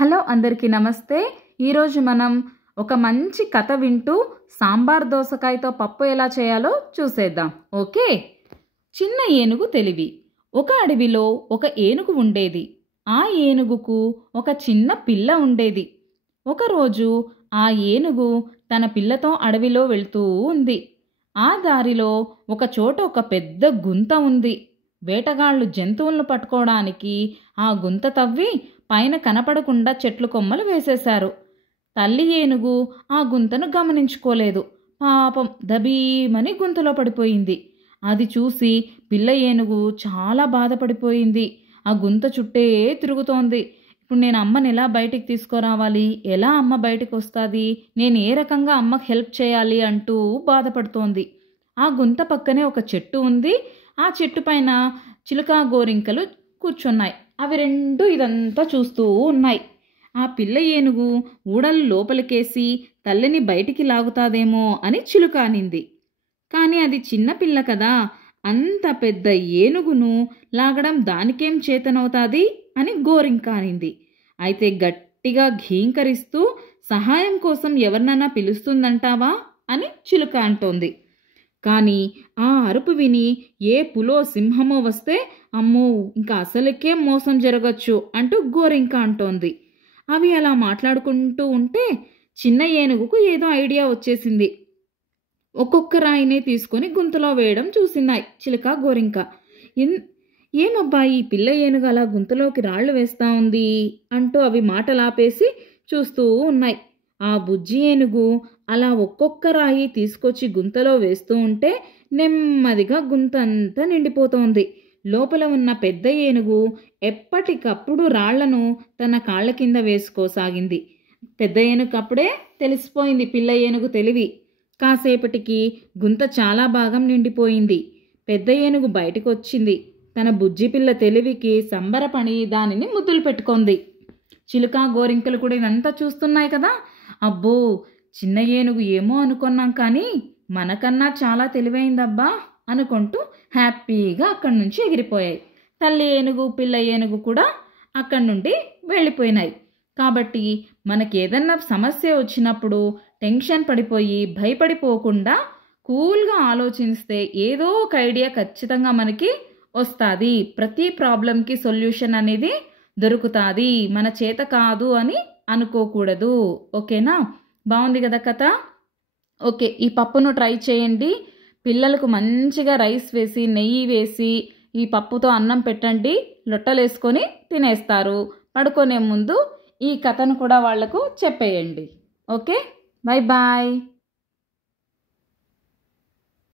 Hello అందరికీ నమస్తే. ఈరోజు మనం ఒక మంచి కథ వింటూ సాంబార్ దోసకాయతో పప్పు ఎలా చేయాలో చూసేద్దాం. ఓకే. చిన్న ఏనుగు తెలివి. ఒక అడవిలో ఒక ఏనుగు ఉండేది. ఆ ఏనుగుకు ఒక చిన్న పిల్ల ఉండేది. ఒకరోజు ఆ ఏనుగు తన పిల్లతో అడవిలో వెళ్తూ ఉంది. ఆ దారిలో ఒక చోట ఒక పెద్ద గుంత ఉంది. వేటగాళ్లు జంతువులను పట్టుకోవడానికి ఆ గుంత తవ్వి పైన కనపడకుండా చెట్లు కొమ్మలు వేసేశారు. తల్లి ఏనుగు ఆ గుంతను గమనించుకోలేదు. పాపం దబీమని గుంతలో పడిపోయింది. అది చూసి పిల్ల ఏనుగు చాలా బాధపడిపోయింది. ఆ గుంత చుట్టే తిరుగుతోంది. ఇప్పుడు నేను అమ్మని ఎలా బయటికి తీసుకురావాలి, ఎలా అమ్మ బయటికి వస్తుంది, నేను ఏ రకంగా అమ్మకు హెల్ప్ చేయాలి అంటూ బాధపడుతోంది. ఆ గుంత పక్కనే ఒక చెట్టు ఉంది. ఆ చెట్టు పైన చిలుక గోరింకలు కూర్చున్నాయి. అవి రెండు ఇదంతా చూస్తూ ఉన్నాయి. ఆ పిల్ల ఏనుగు ఊడలు లోపలికేసి తల్లిని బయటికి లాగుతాదేమో అని చిలుక అనింది. కానీ అది చిన్న పిల్ల కదా, అంత పెద్ద ఏనుగును లాగడం దానికేం చేతనవుతాది అని గోరింక అనింది. అయితే గట్టిగా ఘీంకరిస్తూ సహాయం కోసం ఎవరినన్నా పిలుస్తుందంటావా అని చిలుక అంటోంది. కానీ ఆ అరుపు విని ఏ పులో సింహమో వస్తే అమ్మో ఇంకా అసలుకే మోసం జరగచ్చు అంటూ గోరింక అంటోంది. అవి అలా మాట్లాడుకుంటూ ఉంటే చిన్న ఏనుగుకు ఏదో ఐడియా వచ్చేసింది. ఒక్కొక్క రాయిని తీసుకొని గుంతలో వేయడం చూసినాయి చిలుక గోరింక. ఏమబ్బా ఈ పిల్ల ఏనుగు అలా గుంతలోకి రాళ్లు వేస్తా ఉంది అంటూ అవి మాటలాపేసి చూస్తూ ఉన్నాయి. ఆ బుజ్జి ఏనుగు అలా ఒక్కొక్క రాయి తీసుకొచ్చి గుంతలో వేస్తూ ఉంటే నెమ్మదిగా గుంత అంతా నిండిపోతోంది. లోపల ఉన్న పెద్ద ఏనుగు ఎప్పటికప్పుడు రాళ్లను తన కాళ్ల కింద వేసుకోసాగింది. పెద్ద ఏనుగు అప్పుడే తెలిసిపోయింది పిల్ల ఏనుగు తెలివి. కాసేపటికి గుంత చాలా భాగం నిండిపోయింది. పెద్ద ఏనుగు బయటకు వచ్చింది. తన బుజ్జి పిల్ల తెలివికి సంబరపడి దానిని ముద్దులు పెట్టుకుంది. చిలుక గోరింకలు కూడా ఇదంతా చూస్తున్నాయి కదా. అబ్బో చిన్న ఏనుగు ఏమో అనుకున్నాం, కానీ మనకన్నా చాలా తెలివైందబ్బా అనుకుంటూ హ్యాపీగా అక్కడి నుంచి ఎగిరిపోయాయి. తల్లి ఏనుగు పిల్ల ఏనుగు కూడా అక్కడి నుండి వెళ్ళిపోయినాయి. కాబట్టి మనకి ఏదన్నా సమస్య వచ్చినప్పుడు టెన్షన్ పడిపోయి భయపడిపోకుండా కూల్గా ఆలోచిస్తే ఏదో ఒక ఐడియా ఖచ్చితంగా మనకి వస్తుంది. ప్రతి ప్రాబ్లంకి సొల్యూషన్ అనేది దొరుకుతుంది. మన చేత కాదు అని అనుకోకూడదు. ఓకేనా? బాగుంది కదా కథ? ఓకే, ఈ పప్పును ట్రై చేయండి. పిల్లలకు మంచిగా రైస్ వేసి నెయ్యి వేసి ఈ పప్పుతో అన్నం పెట్టండి. లొట్టలేసుకొని తినేస్తారు. పడుకునే ముందు ఈ కథను కూడా వాళ్లకు చెప్పేయండి. Okay, bye bye.